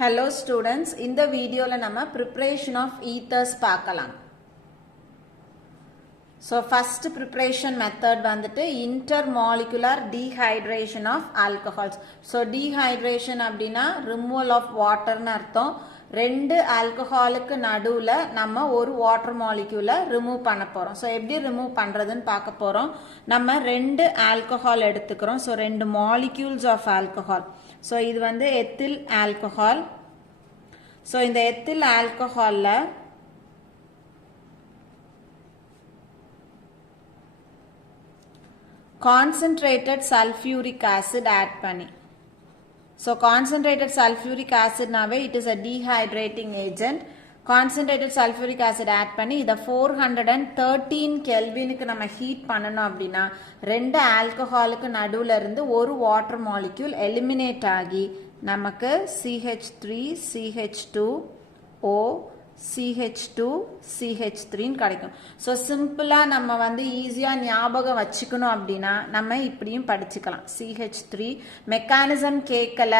Hello students, in the video la nama preparation of ethers paakalam. So first preparation method vandittu intermolecular dehydration of alcohols. So dehydration அப்படினா removal of water னு அர்த்தம். ரெண்டு ஆல்கஹாலுக்கு நடுவுல நம்ம ஒரு water மாலிக்யூலை remove பண்ண போறோம். ஸோ எப்படி ரிமூவ் பண்றதுன்னு பார்க்க போறோம். நம்ம ரெண்டு ஆல்கஹால் எடுத்துக்கிறோம். ஸோ ரெண்டு மாலிக்யூல்ஸ் ஆஃப் ஆல்கஹால். ஸோ இது வந்து எத்தில் ஆல்கஹால். ஸோ இந்த எத்தில் ஆல்கஹால்ல concentrated sulfuric acid add பண்ணி. So concentrated sulfuric acid நாவே it is a dehydrating agent. Concentrated sulfuric acid add பண்ணி இத 413 கெல்வினுக்கு நம்ம ஹீட் பண்ணணும் அப்படின்னா ரெண்டு ஆல்கஹாலுக்கு நடுவுல இருந்து ஒரு வாட்டர் மாலிக்யூல் எலிமினேட் ஆகி நமக்கு CH3 CH2O CH2 CH3 கிடைக்கும். ஸோ சிம்பிளாக நம்ம வந்து ஈஸியாக ஞாபகம் வச்சுக்கணும் அப்படின்னா நம்ம இப்படியும் படிச்சுக்கலாம். CH3 மெக்கானிசம் கேட்கல,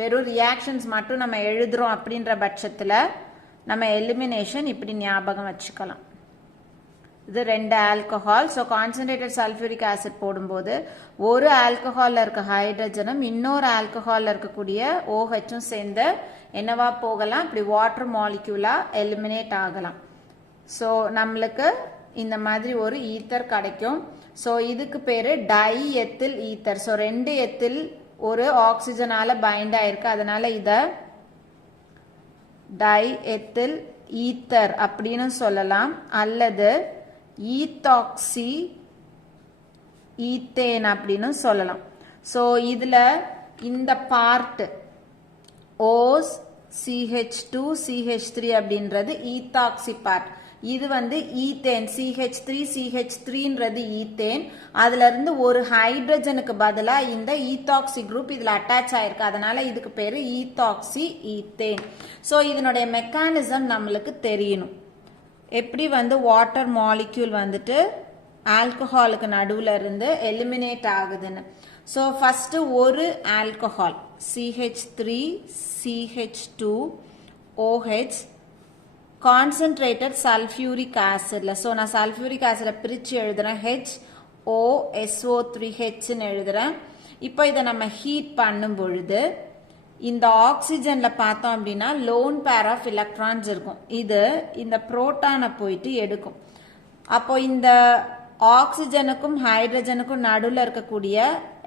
வெறும் ரியாக்ஷன்ஸ் மட்டும் நம்ம எழுதுறோம் அப்படின்ற பட்சத்தில் நம்ம எலிமினேஷன் இப்படி ஞாபகம் வச்சுக்கலாம். இது ரெண்டு alcohol. So concentrated sulphuric acid போடும்போது ஒரு ஆல்கஹாலில் இருக்க ஹைட்ரஜனும் இன்னொரு ஆல்கஹாலில் இருக்கக்கூடிய OHம் சேர்ந்து என்னவா போகலாம், இப்படி வாட்டர் மாலிக்யூலா எலிமினேட் ஆகலாம். ஸோ நம்மளுக்கு இந்த மாதிரி ஒரு ஈத்தர் கிடைக்கும். ஸோ இதுக்கு பேரு டை எத்தில் ஈத்தர். ஸோ ரெண்டு எத்தில் ஒரு ஆக்சிஜனால பைண்ட் ஆயிருக்கு, அதனால இத டை எத்தில் ஈத்தர் அப்படின்னு சொல்லலாம். அல்லது ஈத்தாக்சி ஈத்தேன் அப்படின்னு சொல்லலாம். ஸோ இதுல இந்த பார்ட் ஓஸ் CH2 CH3 அப்படின்றது ஈத்தாக்சி பார்ட். இது வந்து ஈத்தேன் CH3 CH3ன்றது ஈத்தேன். அதுல இருந்து ஒரு ஹைட்ரஜனுக்கு பதிலா இந்த ஈத்தாக்சி குரூப் இதுல அட்டாச் ஆயிருக்கு, அதனால இதுக்கு பேரு ஈத்தாக்சி ஈத்தேன். ஸோ இதனுடைய மெக்கானிசம் நம்மளுக்கு தெரியணும். எப்படி வந்து வாட்டர் மாலிக்யூல் வந்துட்டு ஆல்கஹாலுக்கு நடுவுல இருந்து எலிமினேட் ஆகுதுன்னு. ஸோ ஃபர்ஸ்ட் ஒரு alcohol CH3 CH2 OH concentrated sulphuric ஆசிட்ல. ஸோ நான் சல்ஃபியூரிக் ஆசிட பிரிச்சு எழுதுறேன், HOSO3Hன்னு எழுதுறேன். இப்போ இதை நம்ம ஹீட் பண்ணும் பொழுது இந்த ஆக்சிஜன்ல பார்த்தோம் அப்படின்னா லோன் பேர் ஆஃப் எலக்ட்ரான்ஸ் இருக்கும். இது இந்த புரோட்டானை போயிட்டு எடுக்கும். அப்போ இந்த ஆக்சிஜனுக்கும் ஹைட்ரஜனுக்கும் நடுவில் இருக்கக்கூடிய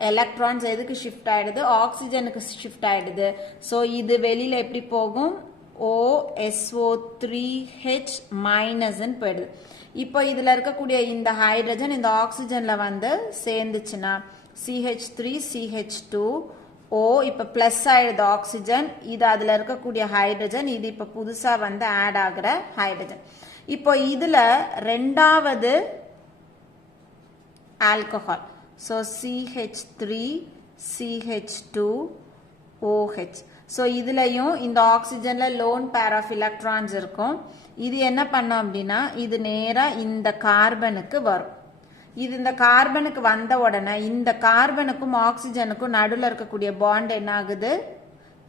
எலக்ட்ரான்ஸ் எதுக்கு ஷிஃப்ட் ஆயிடுது, ஆக்சிஜனுக்கு ஷிஃப்ட் ஆயிடுது. ஸோ இது வெளியில எப்படி போகும், OSO3H மைனஸ்ன்னு போயிடுது. இப்போ இதுல இருக்கக்கூடிய இந்த ஹைட்ரஜன் இந்த ஆக்சிஜன்ல வந்து சேர்ந்துச்சுன்னா CH3 CH2O இப்ப பிளஸ் ஆயிடுது ஆக்சிஜன், இது அதுல இருக்கக்கூடிய ஹைட்ரஜன், இது இப்ப புதுசா வந்து ஆட் ஆகுற ஹைட்ரஜன். இப்போ இதுல ரெண்டாவது alcohol. So CH3 CH2OH. So இதுலயும் இந்த ஆக்சிஜன்ல லோன் பேர் ஆஃப் எலக்ட்ரான்ஸ் இருக்கும். இது என்ன பண்ணோம் அப்படின்னா இது நேரா இந்த கார்பனுக்கு வரும். இது இந்த கார்பனுக்கு வந்த உடனே இந்த கார்பனுக்கும் ஆக்சிஜனுக்கும் நடுவில் இருக்கக்கூடிய பாண்ட் என்ன ஆகுது,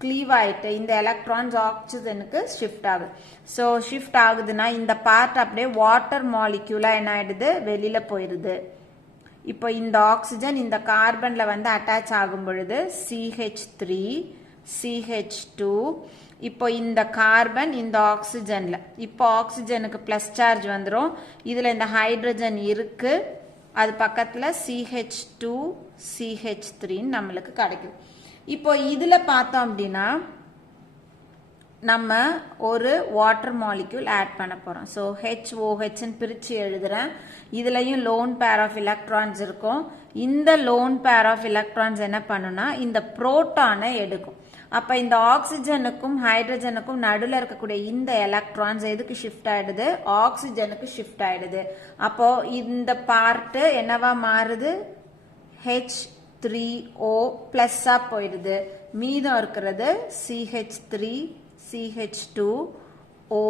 கிளீவ் ஆயிட்டு இந்த எலக்ட்ரான்ஸ் ஆக்சிஜனுக்கு ஷிஃப்ட் ஆகுது. ஸோ ஷிஃப்ட் ஆகுதுன்னா இந்த பார்ட் அப்படியே வாட்டர் மாலிக்யூலா என்ன ஆயிடுது, வெளியில போயிடுது. இப்போ இந்த ஆக்சிஜன் இந்த கார்பன்ல வந்து அட்டாச் ஆகும் பொழுது CH3 CH2, இப்போ இந்த கார்பன் இந்த ஆக்சிஜன்ல, இப்போ ஆக்சிஜனுக்கு பிளஸ் சார்ஜ் வந்துடும். இதுல இந்த ஹைட்ரஜன் இருக்கு, அது பக்கத்துல CH2 CH3 நம்மளுக்கு கிடைக்கும். இப்போ இதுல பார்த்தோம் அப்படின்னா நம்ம ஒரு வாட்டர் மாலிக்யூல் ஆட் பண்ண போறோம். ஸோ HOHன்னு பிரிச்சு எழுதுறேன். இதுலயும் லோன் பேர் ஆஃப் எலக்ட்ரான்ஸ் இருக்கும். இந்த லோன் பேர் ஆஃப் எலக்ட்ரான்ஸ் என்ன பண்ணுனா இந்த புரோட்டானை எடுக்கும். அப்ப இந்த ஆக்சிஜனுக்கும் ஹைட்ரஜனுக்கும் நடுவில் இருக்கக்கூடிய இந்த எலக்ட்ரான்ஸ் எதுக்கு ஷிஃப்ட் ஆயிடுது, ஆக்சிஜனுக்கு ஷிஃப்ட் ஆயிடுது. அப்போ இந்த பார்ட் என்னவா மாறுது, H3O பிளஸ்ஸா போயிடுது. மீதம் இருக்கிறது CH3 CH2O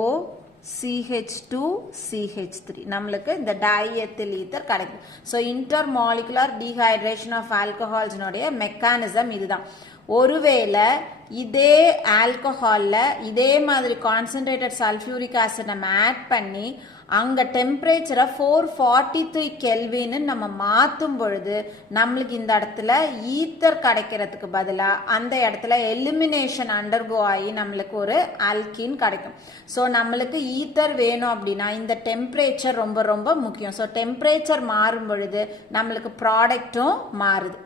CH2 CH3 நம்மளுக்கு இந்த டைஎத்தில் ஈத்தர் கிடைக்கும். ஸோ இன்டர்மாலிகுலர் டீஹைட்ரேஷன் ஆஃப் ஆல்கஹால்ஸ்னுடைய மெக்கானிசம் இதுதான். ஒருவேளை இதே ஆல்கஹால்ல இதே மாதிரி கான்சென்ட்ரேட்டட் சல்ஃபியூரிக் ஆசிட் நம்ம ஆட் பண்ணி அங்க டெம்பரேச்சரை 443 கெல்வின்னு நம்ம மாற்றும் பொழுது நம்மளுக்கு இந்த இடத்துல ஈத்தர் கிடைக்கிறதுக்கு பதிலா அந்த இடத்துல எலிமினேஷன் அண்டர்கோ ஆகி நம்மளுக்கு ஒரு ஆல்கின் கிடைக்கும். ஸோ நம்மளுக்கு ஈத்தர் வேணும் அப்படின்னா இந்த டெம்பரேச்சர் ரொம்ப ரொம்ப முக்கியம். ஸோ டெம்பரேச்சர் மாறும் பொழுது நம்மளுக்கு ப்ராடக்டும் மாறுது.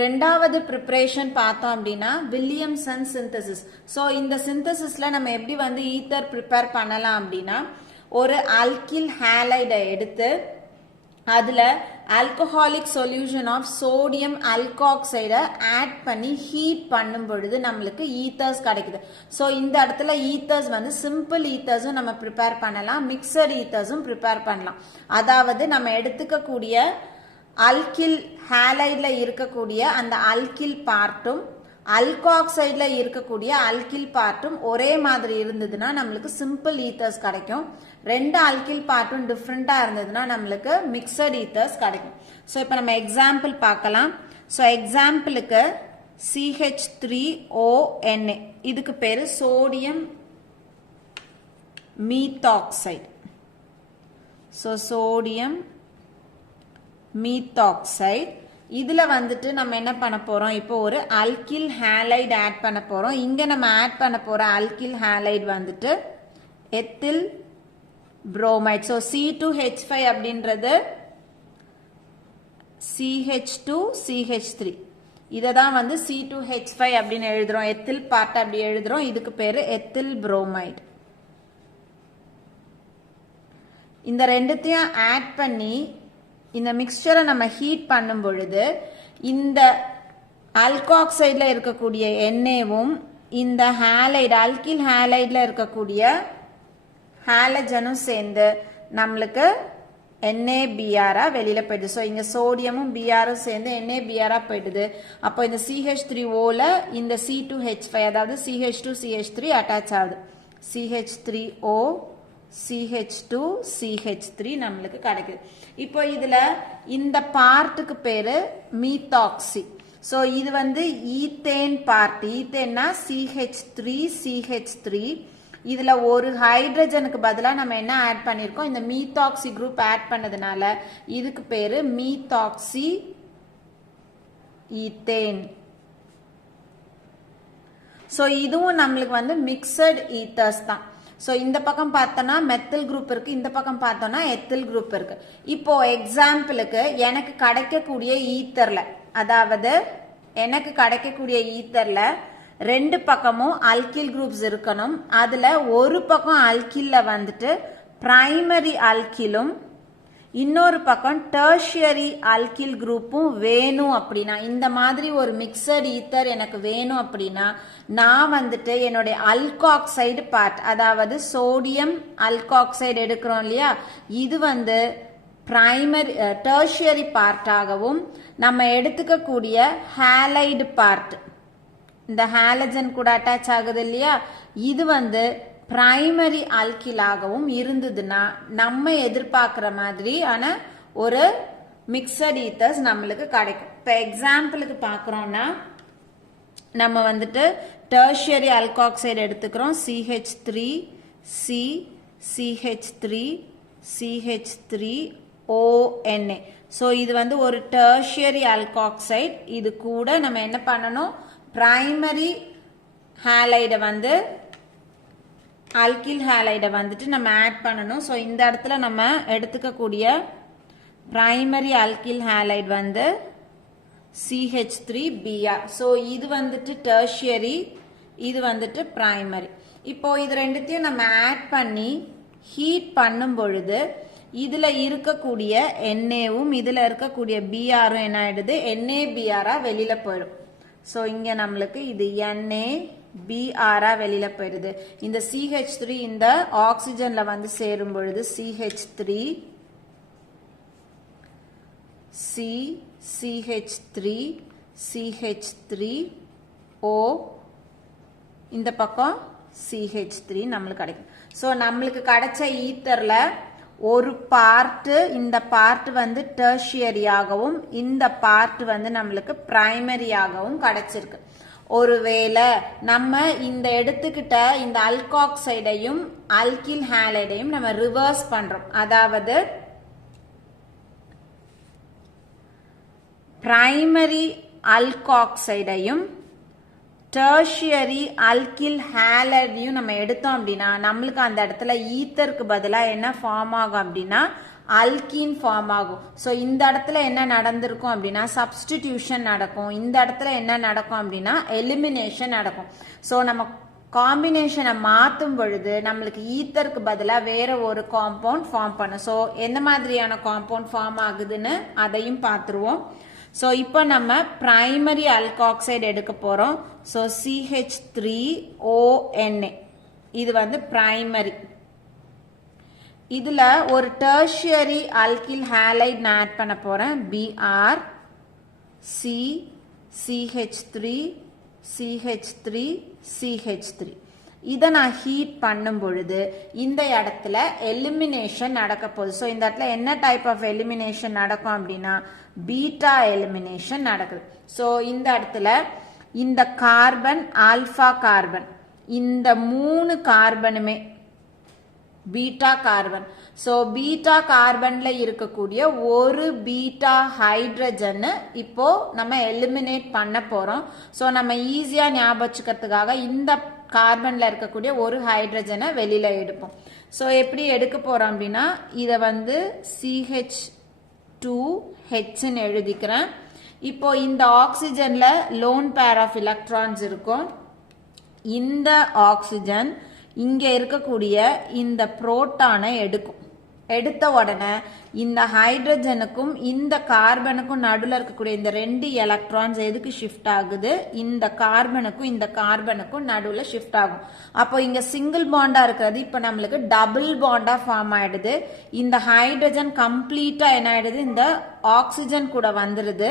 ரெண்டாவது ப்ரிப்பரேஷன் பார்த்தோம் அப்படின்னா வில்லியம்சன் சிந்தசிஸ். ஸோ இந்த சிந்தசிஸ்ல நம்ம எப்படி வந்து ஈத்தர் ப்ரிப்பேர் பண்ணலாம் அப்படின்னா ஒரு ஆல்கில் ஹேலைடை எடுத்து அதில் ஆல்கஹாலிக் சொல்யூஷன் ஆஃப் சோடியம் ஆல்காக்சைடை ஆட் பண்ணி ஹீட் பண்ணும் பொழுது நம்மளுக்கு ஈத்தர்ஸ் கிடைக்குது. ஸோ இந்த இடத்துல ஈத்தர்ஸ் வந்து சிம்பிள் ஈத்தர்ஸும் நம்ம ப்ரிப்பேர் பண்ணலாம், மிக்சட் ஈத்தர்ஸும் ப்ரிப்பேர் பண்ணலாம். அதாவது நம்ம எடுத்துக்கக்கூடிய அல்கில் ஹேலைட்ல இருக்கக்கூடிய அந்த அல்கில் பார்ட்டும் அல்காக்சைட்ல இருக்கக்கூடிய அல்கில் பார்ட்டும் ஒரே மாதிரி இருந்ததுன்னா நம்மளுக்கு சிம்பிள் ஈத்தர்ஸ் கிடைக்கும். ரெண்டு அல்கில் பார்ட்டும் டிஃப்ரெண்டா இருந்ததுன்னா நம்மளுக்கு மிக்சட் ஈத்தர்ஸ் கிடைக்கும். ஸோ இப்போ நம்ம எக்ஸாம்பிள் பார்க்கலாம். ஸோ எக்ஸாம்பிளுக்கு CH3ONA இதுக்கு பேரு sodium methoxide. So sodium methoxide இதுல வந்துட்டு நம்ம என்ன பண்ண போறோம், இப்போ ஒரு அல்கில் ஹேலைடு ஆட் பண்ண போறோம். இங்க நம்ம ஆட் பண்ண போற அல்கில் ஹேலைடு வந்துட்டு எத்தில் புரோமைடு. ஸோ C2H5 அப்படின்றது CH2CH3 இதை தான் வந்து C2H5 அப்படின்னு எழுதுறோம். எத்தில் பார்ட் அப்படி எழுதுறோம். இதுக்கு பேரு எத்தில் புரோமைடு. இந்த ரெண்டுத்தையும் ஆட் பண்ணி இந்த மிக்சரை நம்ம ஹீட் பண்ணும் பொழுது இந்த ஆல்காக்சைட்ல இருக்கக்கூடிய எண்ணெயும் இந்த ஹேலைடு அல்கில் ஹேலைட்ல இருக்கக்கூடிய ஹேலஜனும் சேர்ந்து நம்மளுக்கு NaBr வெளியில போயிடுது. ஸோ இங்க சோடியமும் பிஆரும் சேர்ந்து NaBr போயிடுது. அப்போ இந்த CH3Oல இந்த C2H5 அதாவது CH2CH3 அட்டாச் ஆகுது. CH3O CH2 CH3 நம்மளுக்கு கிடைக்குது. இப்போ இதுல இந்த பார்ட்டுக்கு பேரு மீத்தாக்சி. ஸோ இது வந்து ஈத்தேன் பார்ட். ஈத்தேன்னா CH3CH3 இதுல ஒரு ஹைட்ரஜனுக்கு பதிலா நம்ம என்ன ஆட் பண்ணிருக்கோம், இந்த மீத்தாக்சி குரூப் ஆட் பண்ணதுனால இதுக்கு பேரு மீத்தாக்சி ஈத்தேன். ஸோ இதுவும் நம்மளுக்கு வந்து மிக்சட் ஈத்தர்ஸ் தான். ஸோ இந்த பக்கம் பார்த்தோம்னா மெத்தில் குரூப் இருக்கு, இந்த பக்கம் பார்த்தோம்னா எத்தில் குரூப் இருக்கு. இப்போ எக்ஸாம்பிளுக்கு எனக்கு கிடைக்கக்கூடிய ஈத்தர்ல, அதாவது எனக்கு கிடைக்கக்கூடிய ஈத்தர்ல ரெண்டு பக்கமும் அல்கில் குரூப்ஸ் இருக்கணும். அதுல ஒரு பக்கம் அல்கில்ல வந்துட்டு பிரைமரி அல்கிலும் இன்னொரு பக்கம் டெர்ஷியரி அல்கில் குரூப்பும் வேணும். அப்படின்னா இந்த மாதிரி ஒரு மிக்சட் ஈத்தர் எனக்கு வேணும் அப்படின்னா நான் வந்துட்டு என்னுடைய அல்காக்சைடு பார்ட், அதாவது சோடியம் அல்காக்சைடு எடுக்கிறோம் இல்லையா, இது வந்து பிரைமரி டெர்ஷியரி பார்ட்டாகவும் நம்ம எடுத்துக்கக்கூடிய ஹேலைடு பார்ட் இந்த ஹேலஜன் கூட அட்டாச் ஆகுது இல்லையா, இது வந்து பிரைமரி அல்கிலாகவும் இருந்ததுன்னா நம்ம எதிர்பார்க்கிற மாதிரியான ஒரு மிக்சட் ஈத்தர்ஸ் நம்மளுக்கு கிடைக்கும். இப்போ எக்ஸாம்பிளுக்கு பார்க்குறோம்னா நம்ம வந்துட்டு டெர்ஷியரி அல்காக்சைடு எடுத்துக்கிறோம். CH3C CH3CH3ONA. ஸோ இது வந்து ஒரு டெர்ஷியரி அல்காக்சைடு. இது கூட நம்ம என்ன பண்ணணும், பிரைமரி ஹேலைடை வந்து அல்கில் ஹேலைடை வந்துட்டு நம்ம ஆட் பண்ணணும். ஸோ இந்த இடத்துல நம்ம எடுத்துக்கக்கூடிய பிரைமரி அல்கில் ஹேலைடு வந்து CH3Br. ஸோ இது வந்துட்டு டெர்ஷியரி, இது வந்துட்டு பிரைமரி. இப்போ இது ரெண்டுத்தையும் நம்ம ஆட் பண்ணி ஹீட் பண்ணும் பொழுது இதுல இருக்கக்கூடிய NAவும் இதுல இருக்கக்கூடிய Brம் என்ன ஆயிடுது, NaBr வெளியில போயிடும். ஸோ இங்க நம்மளுக்கு இது NaBr வெளியில போயிடுது. இந்த CH3 இந்த ஆக்சிஜன்ல வந்து சேரும் பொழுது CH3 CH3 CH3O இந்த பக்கம் CH3 நம்மளுக்கு கிடைக்கும். ஸோ நம்மளுக்கு கிடைச்ச ஈத்தர்ல ஒரு பார்ட், இந்த பார்ட் வந்து டெர்ஷியரியாகவும் இந்த பார்ட் வந்து நம்மளுக்கு பிரைமரியாகவும் கிடைச்சிருக்கு. ஒருவேளை நம்ம இந்த எடுத்துக்கிட்ட இந்த அல்காக்சைடையும் அல்கில் ஹாலைடையும் நம்ம ரிவர்ஸ் பண்றோம், அதாவது பிரைமரி அல்காக்சைடையும் டெர்ஷியரி அல்கில் ஹாலைடையும் நம்ம எடுத்தோம் அப்படின்னா நம்மளுக்கு அந்த இடத்துல ஈத்தருக்கு பதிலாக என்ன ஃபார்ம் ஆகும் அப்படின்னா அல்கீன் ஃபார்ம் ஆகும். ஸோ இந்த இடத்துல என்ன நடந்திருக்கும் அப்படின்னா சப்ஸ்டிடியூஷன் நடக்கும், இந்த இடத்துல என்ன நடக்கும் அப்படின்னா எலிமினேஷன் நடக்கும். ஸோ நம்ம காம்பினேஷனை மாற்றும் பொழுது நம்மளுக்கு ஈத்தருக்கு பதிலாக வேற ஒரு காம்பவுண்ட் ஃபார்ம் பண்ணும். ஸோ எந்த மாதிரியான காம்பவுண்ட் ஃபார்ம் ஆகுதுன்னு அதையும் பார்த்துருவோம். ஸோ இப்போ நம்ம பிரைமரி அல்காக்சைடு எடுக்க போகிறோம். ஸோ CH3ONA இது வந்து பிரைமரி. இதில் ஒரு டெர்ஷியரி அல்கில் ஹாலைட் நான் ஆட் பண்ண போகிறேன். Br C CH3 CH3 CH3. இதை நான் ஹீட் பண்ணும் பொழுது இந்த இடத்துல எலிமினேஷன் நடக்க போகுது. ஸோ இந்த இடத்துல என்ன டைப் ஆஃப் எலிமினேஷன் நடக்கும் அப்படின்னா பீட்டா எலிமினேஷன் நடக்குது. ஸோ இந்த இடத்துல இந்த கார்பன் ஆல்பா கார்பன் இந்த 3 கார்பனுமே பீட்டா கார்பன். ஸோ பீட்டா கார்பன்ல இருக்கக்கூடிய ஒரு பீட்டா ஹைட்ரஜன் இப்போ நம்ம எலிமினேட் பண்ண போறோம். ஸோ நம்ம ஈஸியா ஞாபகம் வச்சுக்கிறதுக்காக இந்த கார்பன்ல இருக்கக்கூடிய ஒரு ஹைட்ரஜனை வெளியில எடுப்போம். ஸோ எப்படி எடுக்க போறோம் அப்படின்னா இதை வந்து CH2Hன்னு எழுதிக்கிறேன். இப்போ இந்த ஆக்சிஜன்ல லோன் பேர் ஆஃப் எலக்ட்ரான்ஸ் இருக்கும். இந்த ஆக்சிஜன் இங்க இருக்கக்கூடிய இந்த புரோட்டானை எடுக்கும். எடுத்த உடனே இந்த ஹைட்ரஜனுக்கும் இந்த கார்பனுக்கும் நடுவில் இருக்கக்கூடிய இந்த 2 எலக்ட்ரான்ஸ் எதுக்கு ஷிஃப்ட் ஆகுது, இந்த கார்பனுக்கும் நடுவில் ஷிஃப்ட் ஆகும். அப்போ இங்க சிங்கிள் பாண்டா இருக்கிறது இப்ப நம்மளுக்கு டபுள் பாண்டா ஃபார்ம் ஆயிடுது. இந்த ஹைட்ரஜன் கம்ப்ளீட்டா என்ன ஆயிடுது, இந்த ஆக்சிஜன் கூட வந்துருது.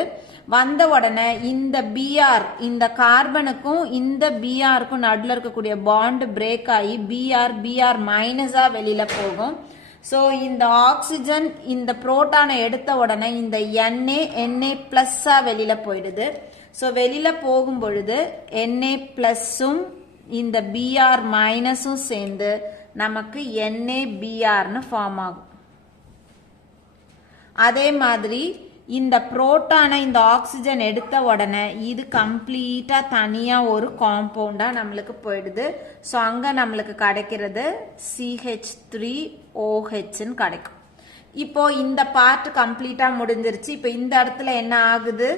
வந்த உடனே இந்த Br இந்த கார்பனுக்கும் இந்த Brக்கும் நடுவில் இருக்கக்கூடிய பாண்ட் பிரேக் ஆகி Br மைனஸா வெளியில போகும். ஸோ இந்த ஆக்சிஜன் இந்த புரோட்டானை எடுத்த உடனே இந்த Na பிளஸ்ஸா வெளியில போயிடுது. ஸோ வெளியில போகும் பொழுது Na பிளஸும் இந்த Br மைனஸும் சேர்ந்து நமக்கு NaBrன்னு ஃபார்ம் ஆகும். அதே மாதிரி இந்த புரோட்டானை இந்த ஆக்சிஜன் எடுத்த உடனே இது கம்ப்ளீட்டா தனியா ஒரு காம்பவுண்டா நம்மளுக்கு போயிடுது. ஸோ அங்க நம்மளுக்கு கிடைக்கிறது CH3OHன்னு கிடைக்கும். இப்போ இந்த பார்ட் கம்ப்ளீட்டா முடிஞ்சிருச்சு. இப்போ இந்த இடத்துல என்ன ஆகுது,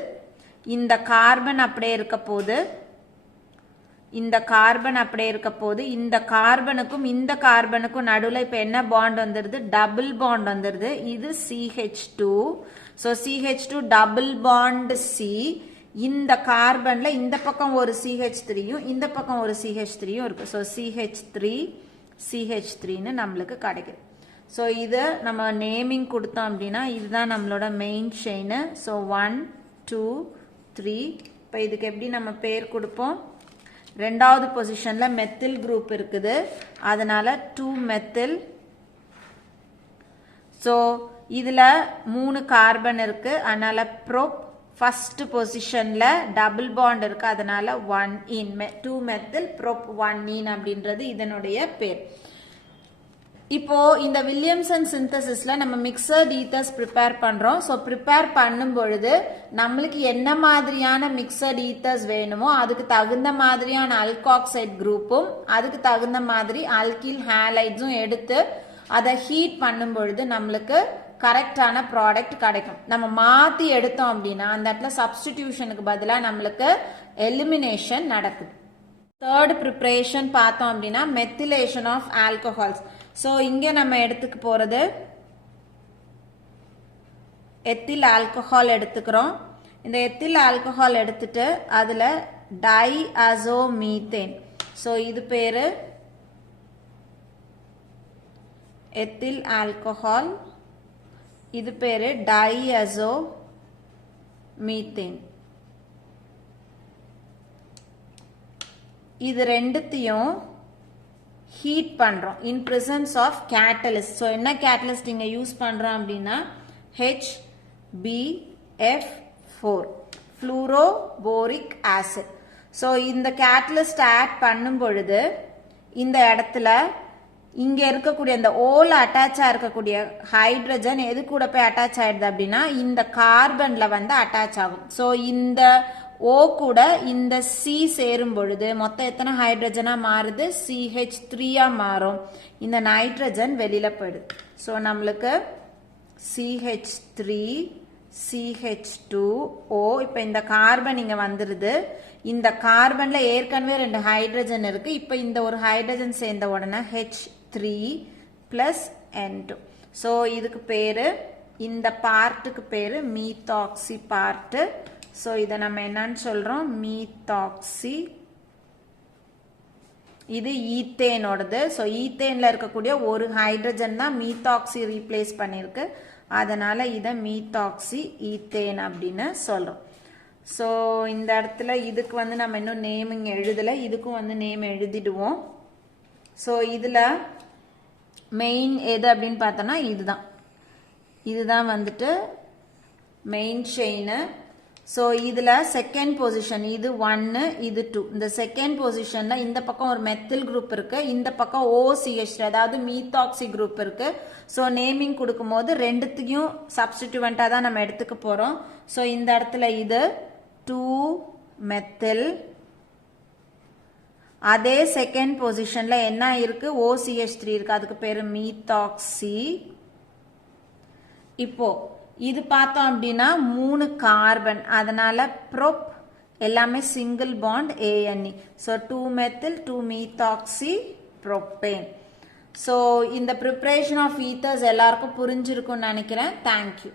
இந்த கார்பன் அப்படியே இருக்க போகுது, இந்த கார்பனுக்கும் இந்த கார்பனுக்கும் நடுவில் இப்போ என்ன பாண்ட் வந்துடுது, டபுள் பாண்ட் வந்துடுது. இது CH2. So CH2 double bond C. இந்த கார்பன்ல இந்த பக்கம் ஒரு CH3யும் இந்த பக்கம் ஒரு CH3யும் இருக்கு. ஸோ CH3ன்னு நம்மளுக்கு கிடைக்குது. ஸோ இதை நம்ம நேமிங் கொடுத்தோம் அப்படின்னா இதுதான் நம்மளோட மெயின் செயின். ஸோ 1 2 3. இப்போ இதுக்கு எப்படி நம்ம பேர் கொடுப்போம், ரெண்டாவது பொசிஷன்ல மெத்தில் குரூப் இருக்குது, அதனால 2 மெத்தில். ஸோ இதுல 3 கார்பன் இருக்கு, அதனால ப்ரோப். ஃபர்ஸ்ட் பொசிஷன்ல டபுள் பாண்ட் இருக்கு, அதனால 1 இன் 2 மெத்தில் ப்ரோப் 1 இன் அப்படின்றது இதனுடைய பேர். இப்போ இந்த வில்லியம்சன் சிந்தசிஸ்ல நம்ம மிக்சர்ட் ஈத்தர்ஸ் ப்ரிப்பேர் பண்றோம். ஸோ ப்ரிப்பேர் பண்ணும் பொழுது நம்மளுக்கு என்ன மாதிரியான மிக்சர்ட் ஈத்தர்ஸ் வேணுமோ அதுக்கு தகுந்த மாதிரியான அல்காக்சைடு குரூப்பும் அதுக்கு தகுந்த மாதிரி அல்கில் ஹாலைட்ஸும் எடுத்து அதை ஹீட் பண்ணும் பொழுது நம்மளுக்கு கரெக்டான ப்ராடக்ட் கிடைக்கும். நம்ம மாத்தி எடுத்தோம் அப்படின்னா அந்த இடத்துல சப்ஸ்டிடியூஷனுக்கு பதிலாக நம்மளுக்கு எலிமினேஷன் நடக்குது. தேர்ட் ப்ரிப்பரேஷன் பார்த்தோம் அப்படின்னா மெத்திலேஷன் ஆஃப் ஆல்கஹால்ஸ். ஸோ இங்கே நம்ம எடுத்துக்க போறது எத்தில் ஆல்கஹால் எடுத்துக்கிறோம். இந்த எத்தில் ஆல்கஹால் எடுத்துட்டு அதுல டைஅசோமீத்தேன். ஸோ இது பேரு எத்தில் ஆல்கஹால், இது பேரு டைஅசோமீத்தேன். இது ரெண்டுத்தையும் ஹீட் பண்றோம் in presence of catalyst. So என்ன catalyst இங்க யூஸ் பண்றோம் அப்படின்னா HBF4 fluoroboric acid. ஸோ இந்த கேட்டலிஸ்ட் ஆட் பண்ணும் பொழுது இந்த இடத்துல இங்க இருக்கக்கூடிய இந்த ஓல அட்டாச் இருக்கக்கூடிய ஹைட்ரஜன் எது கூட போய் அட்டாச் ஆயிடுது அப்படின்னா இந்த கார்பன்ல வந்து அட்டாச் ஆகும். ஸோ இந்த ஓ கூட இந்த சி சேரும் பொழுது மொத்தம் எத்தனை ஹைட்ரஜனா மாறுது? CH3 மாறும். இந்த நைட்ரஜன் வெளியில போயிடுது. ஸோ நம்மளுக்கு CH3 CH2O. இப்ப இந்த கார்பன் இங்க வந்துருது. இந்த கார்பன்ல ஏற்கனவே 2 ஹைட்ரஜன் இருக்கு. இப்ப இந்த ஒரு ஹைட்ரஜன் சேர்ந்த உடனே H3 பிளஸ் N2. ஸோ இதுக்கு பேரு, இந்த பார்ட்டுக்கு பேரு மீத்தாக்சி பார்ட். ஸோ இதை நம்ம என்னன்னு சொல்றோம்? மீத்தாக்சி. இது ஈத்தேனோடது. ஸோ ஈத்தேன்ல இருக்கக்கூடிய ஒரு ஹைட்ரஜன் தான் மீத்தாக்சி ரீப்ளேஸ் பண்ணிருக்கு. அதனால இதை மீத்தாக்சி ஈத்தேன் அப்படின்னு சொல்றோம். ஸோ இந்த இடத்துல இதுக்கு வந்து நம்ம இன்னும் நேமிங் எழுதலை. இதுக்கும் வந்து நேம் எழுதிடுவோம். ஸோ இதுல மெயின் எது அப்படின்னு பார்த்தோம்னா இதுதான் வந்துட்டு மெயின் செயின். ஸோ இதுல செகண்ட் பொசிஷன் இது 1 இது 2. இந்த செகண்ட் பொசிஷன்ல இந்த பக்கம் ஒரு மெத்தில் குரூப் இருக்கு, இந்த பக்கம் OCH அதாவது மீத்தாக்சி குரூப் இருக்கு. ஸோ நேமிங் கொடுக்கும் போது ரெண்டுத்தையும் சப்ஸ்டிடியூவெண்டா தான் நம்ம எடுத்துக்க போறோம். ஸோ இந்த இடத்துல இது 2 மெத்தில். அதே செகண்ட் பொசிஷன்ல என்ன இருக்கு? OCH3 இருக்கு, அதுக்கு பேரு மீத்தாக்சி. இப்போ இது பார்த்தோம் அப்படின்னா 3 கார்பன், அதனால ப்ரோப் எல்லாமே single bond ANE. So 2 methyl 2 methoxy propane. So இந்த ப்ரிப்பரேஷன் ஆஃப் ஈத்தர்ஸ் எல்லாருக்கும் புரிஞ்சிருக்கும்னு நினைக்கிறேன். தேங்க்யூ.